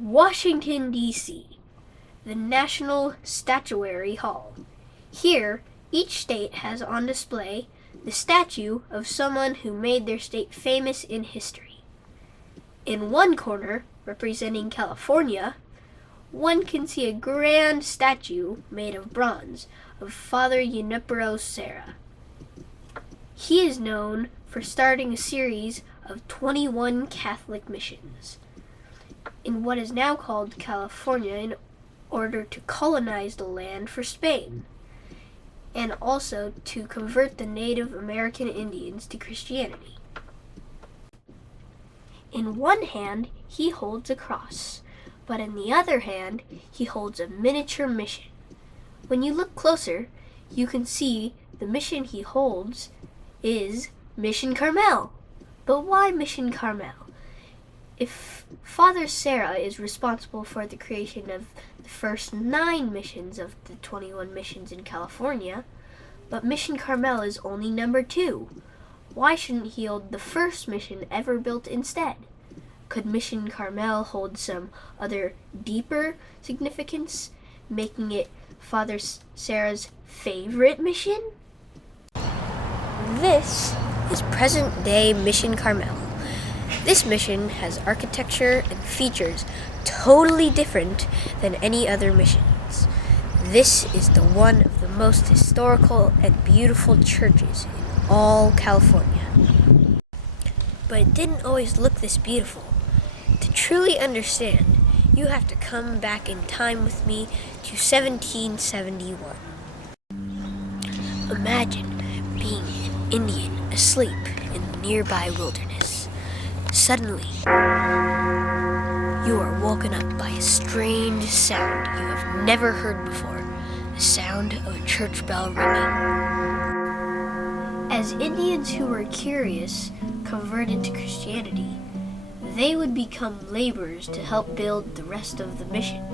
Washington, D.C., the National Statuary Hall. Here, each state has on display the statue of someone who made their state famous in history. In one corner, representing California, one can see a grand statue made of bronze of Father Junipero Serra. He is known for starting a series of 21 Catholic missions in what is now called California in order to colonize the land for Spain, and also to convert the Native American Indians to Christianity. In one hand, he holds a cross, but in the other hand, he holds a miniature mission. When you look closer, you can see the mission he holds is Mission Carmel. But why Mission Carmel? If Father Serra is responsible for the creation of the first 9 missions of the 21 missions in California, but Mission Carmel is only number 2, why shouldn't he hold the first mission ever built instead? Could Mission Carmel hold some other deeper significance, making it Father Serra's favorite mission? This is present-day Mission Carmel. This mission has architecture and features totally different than any other missions. This is the one of the most historical and beautiful churches in all California. But it didn't always look this beautiful. To truly understand, you have to come back in time with me to 1771. Imagine being an Indian asleep in the nearby wilderness. Suddenly, you are woken up by a strange sound you have never heard before, the sound of a church bell ringing. As Indians who were curious converted to Christianity, they would become laborers to help build the rest of the mission.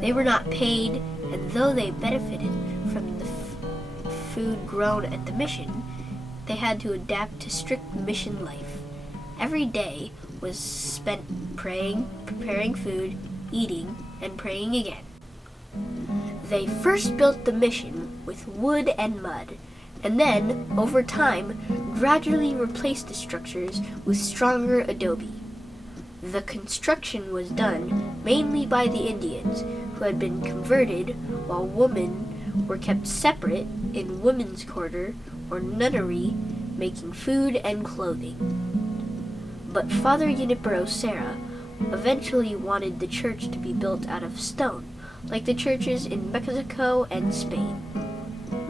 They were not paid, and though they benefited from the food grown at the mission, they had to adapt to strict mission life. Every day was spent praying, preparing food, eating, and praying again. They first built the mission with wood and mud, and then, over time, gradually replaced the structures with stronger adobe. The construction was done mainly by the Indians, who had been converted, while women were kept separate in women's quarter or nunnery, making food and clothing. But Father Junipero Serra eventually wanted the church to be built out of stone, like the churches in Mexico and Spain.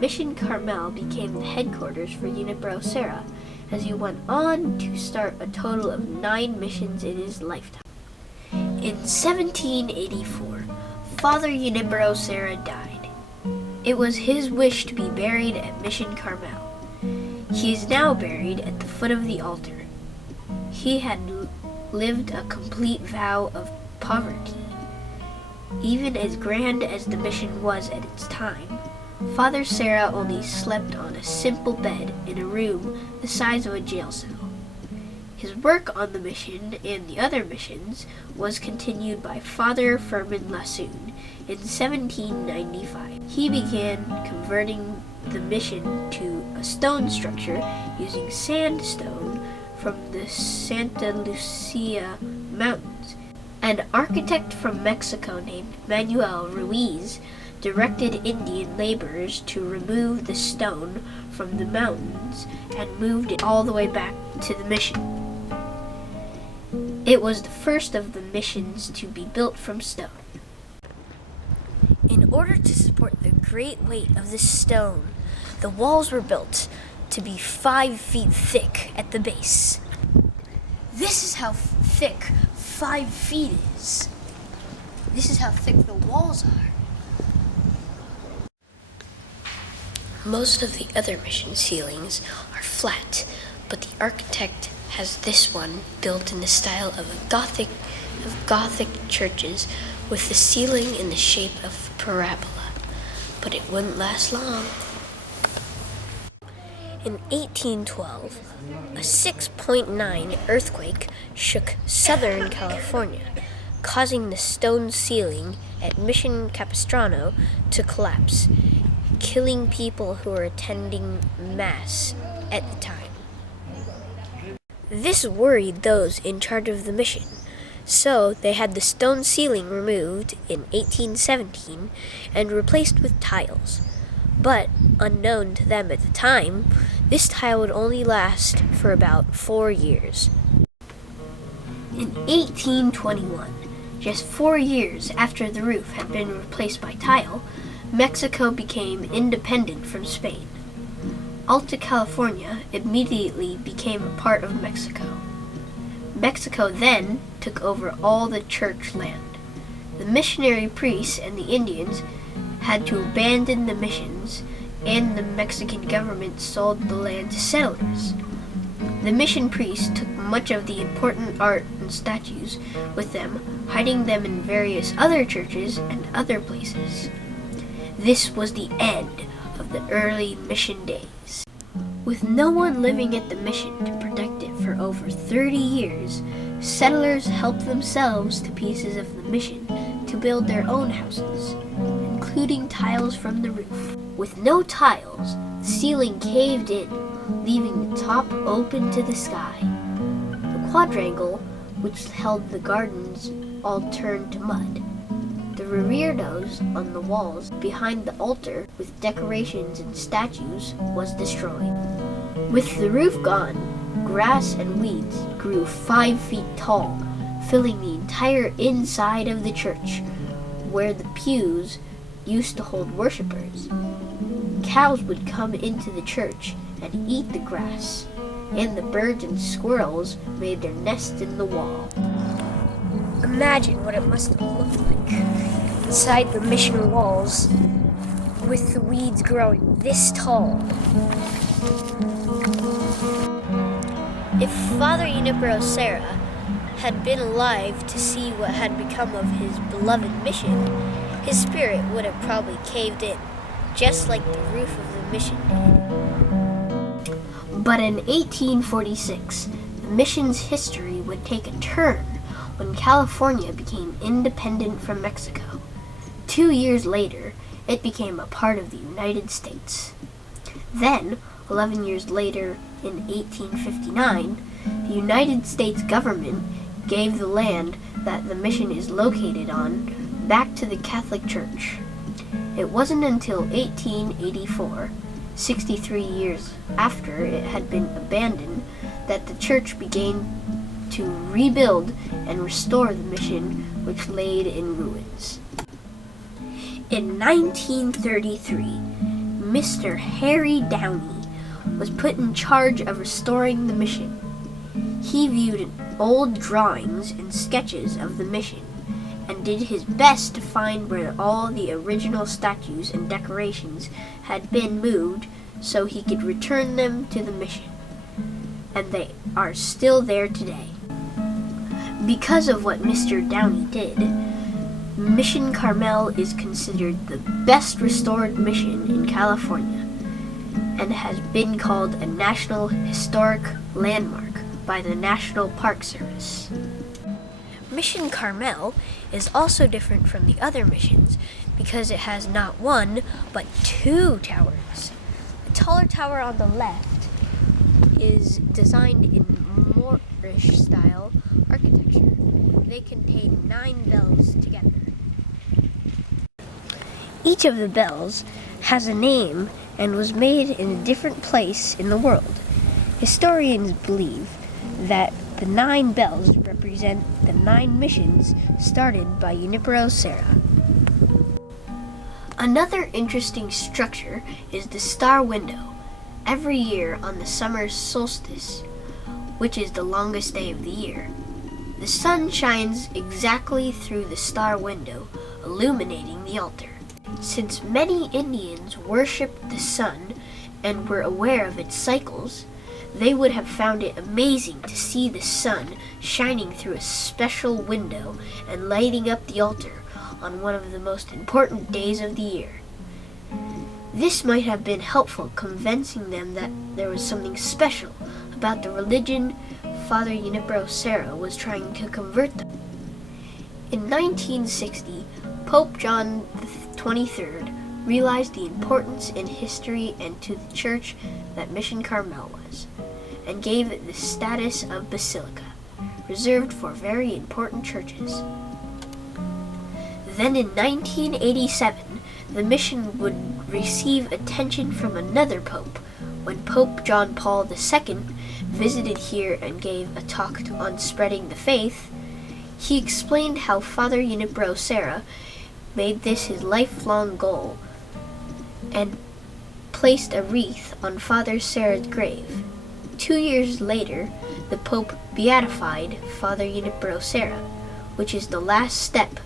Mission Carmel became the headquarters for Junipero Serra, as he went on to start a total of 9 missions in his lifetime. In 1784, Father Junipero Serra died. It was his wish to be buried at Mission Carmel. He is now buried at the foot of the altar. He had lived a complete vow of poverty. Even as grand as the mission was at its time, Father Serra only slept on a simple bed in a room the size of a jail cell. His work on the mission and the other missions was continued by Father Firmin Lassoon in 1795. He began converting the mission to a stone structure using sandstone from the Santa Lucia Mountains. An architect from Mexico named Manuel Ruiz directed Indian laborers to remove the stone from the mountains and moved it all the way back to the mission. It was the first of the missions to be built from stone. In order to support the great weight of this stone, the walls were built to be 5 feet thick at the base. This is how thick 5 feet is. This is how thick the walls are. Most of the other mission ceilings are flat, but the architect has this one built in the style of Gothic churches with the ceiling in the shape of a parabola, but it wouldn't last long. In 1812, a 6.9 earthquake shook Southern California, causing the stone ceiling at Mission Capistrano to collapse, killing people who were attending Mass at the time. This worried those in charge of the mission, so they had the stone ceiling removed in 1817 and replaced with tiles. But, unknown to them at the time, this tile would only last for about 4 years. In 1821, just 4 years after the roof had been replaced by tile, Mexico became independent from Spain. Alta California immediately became a part of Mexico. Mexico then took over all the church land. The missionary priests and the Indians had to abandon the missions, and the Mexican government sold the land to settlers. The mission priests took much of the important art and statues with them, hiding them in various other churches and other places. This was the end of the early mission days. With no one living at the mission to protect it for over 30 years, settlers helped themselves to pieces of the mission to build their own houses, including tiles from the roof. With no tiles, the ceiling caved in, leaving the top open to the sky. The quadrangle, which held the gardens, all turned to mud. The reredos on the walls behind the altar with decorations and statues was destroyed. With the roof gone, grass and weeds grew 5 feet tall, filling the entire inside of the church, where the pews used to hold worshipers. Cows would come into the church and eat the grass, and the birds and squirrels made their nests in the wall. Imagine what it must have looked like inside the mission walls, with the weeds growing this tall. If Father Junipero Serra had been alive to see what had become of his beloved mission, his spirit would have probably caved in, just like the roof of the mission did. But in 1846, the mission's history would take a turn when California became independent from Mexico. 2 years later, it became a part of the United States. Then, 11 years later, in 1859, the United States government gave the land that the mission is located on back to the Catholic Church. It wasn't until 1884, 63 years after it had been abandoned, that the church began to rebuild and restore the mission, which laid in ruins. In 1933, Mr. Harry Downey was put in charge of restoring the mission. He viewed old drawings and sketches of the mission and did his best to find where all the original statues and decorations had been moved so he could return them to the mission. And they are still there today. Because of what Mr. Downey did, Mission Carmel is considered the best restored mission in California and has been called a National Historic Landmark by the National Park Service. Mission Carmel is also different from the other missions because it has not one, but 2 towers. The taller tower on the left is designed in Moorish style architecture. They contain 9 bells together. Each of the bells has a name and was made in a different place in the world. Historians believe that the 9 bells represent the 9 missions started by Junipero Serra. Another interesting structure is the star window. Every year on the summer solstice, which is the longest day of the year, the sun shines exactly through the star window, illuminating the altar. Since many Indians worshipped the sun and were aware of its cycles, they would have found it amazing to see the sun shining through a special window and lighting up the altar on one of the most important days of the year. This might have been helpful, convincing them that there was something special about the religion Father Junipero Serra was trying to convert them. In 1960, Pope John XXIII realized the importance in history and to the church that Mission Carmel was, and gave it the status of basilica, reserved for very important churches. Then in 1987, the mission would receive attention from another pope when Pope John Paul II visited here and gave a talk on spreading the faith. He explained how Father Junipero Serra made this his lifelong goal and placed a wreath on Father Serra's grave. 2 years later, the Pope beatified Father Junipero Serra, which is the last step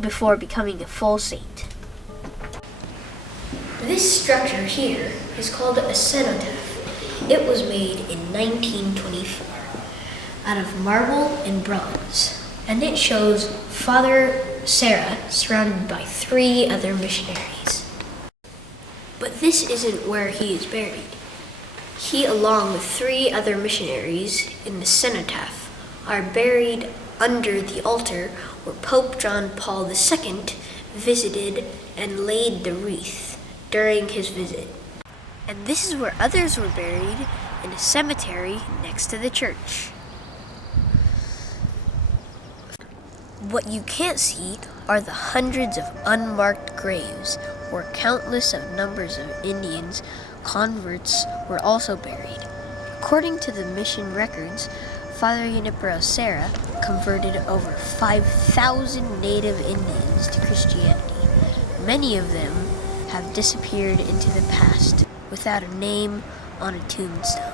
before becoming a full saint. This structure here is called a cenotaph. It was made in 1924 out of marble and bronze, and it shows Father Serra surrounded by 3 other missionaries. But this isn't where he is buried. He, along with 3 other missionaries in the cenotaph, are buried under the altar where Pope John Paul II visited and laid the wreath during his visit. And this is where others were buried, in a cemetery next to the church. What you can't see are the hundreds of unmarked graves where countless numbers of Indians converts were also buried. According to the mission records, Father Junipero Serra converted over 5,000 native Indians to Christianity. Many of them have disappeared into the past without a name on a tombstone.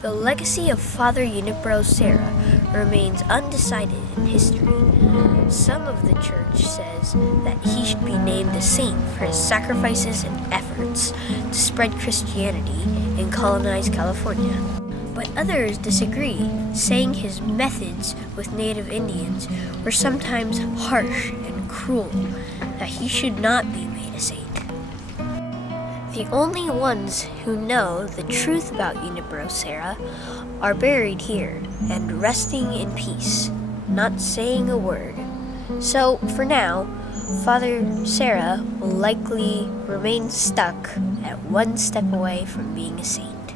The legacy of Father Junipero Serra remains undecided in history. Some of the church says that he should be named a saint for his sacrifices and efforts to spread Christianity in colonized California. But others disagree, saying his methods with native Indians were sometimes harsh and cruel, that he should not be made a saint. The only ones who know the truth about Junipero Serra are buried here and resting in peace, not saying a word. So, for now, Father Serra will likely remain stuck at one step away from being a saint.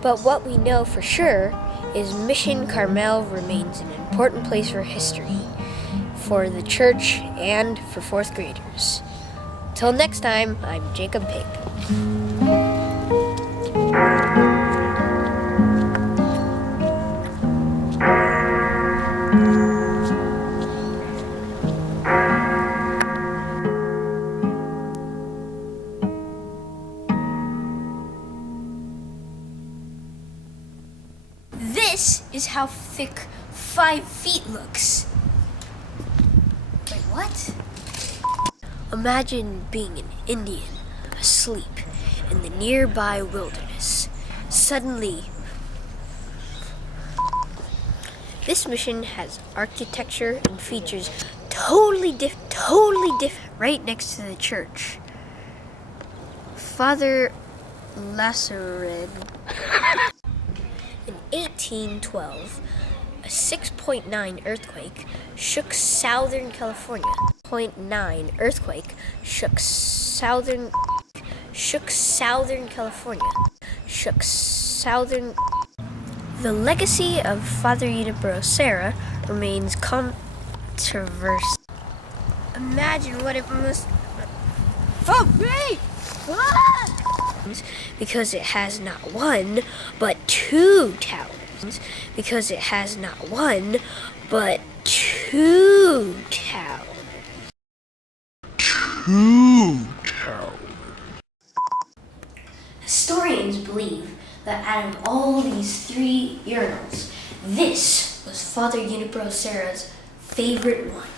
But what we know for sure is Mission Carmel remains an important place for history, for the church, and for 4th graders. Till next time, I'm Jacob Pig. This is how thick 5 feet looks. Wait, what? Imagine being an Indian asleep in the nearby wilderness. Suddenly, this mission has architecture and features totally different right next to the church. Father Lazared. In 1812, a 6.9 earthquake shook southern California. 0.9 earthquake shook southern California. The legacy of Father Junipero Serra remains controversial. Imagine what it must be. Because it has not 1, but 2 towers. Because it has not 1, but 2 towers. Historians believe that out of all these 3 urinals, this was Father Junipero Serra's favorite one.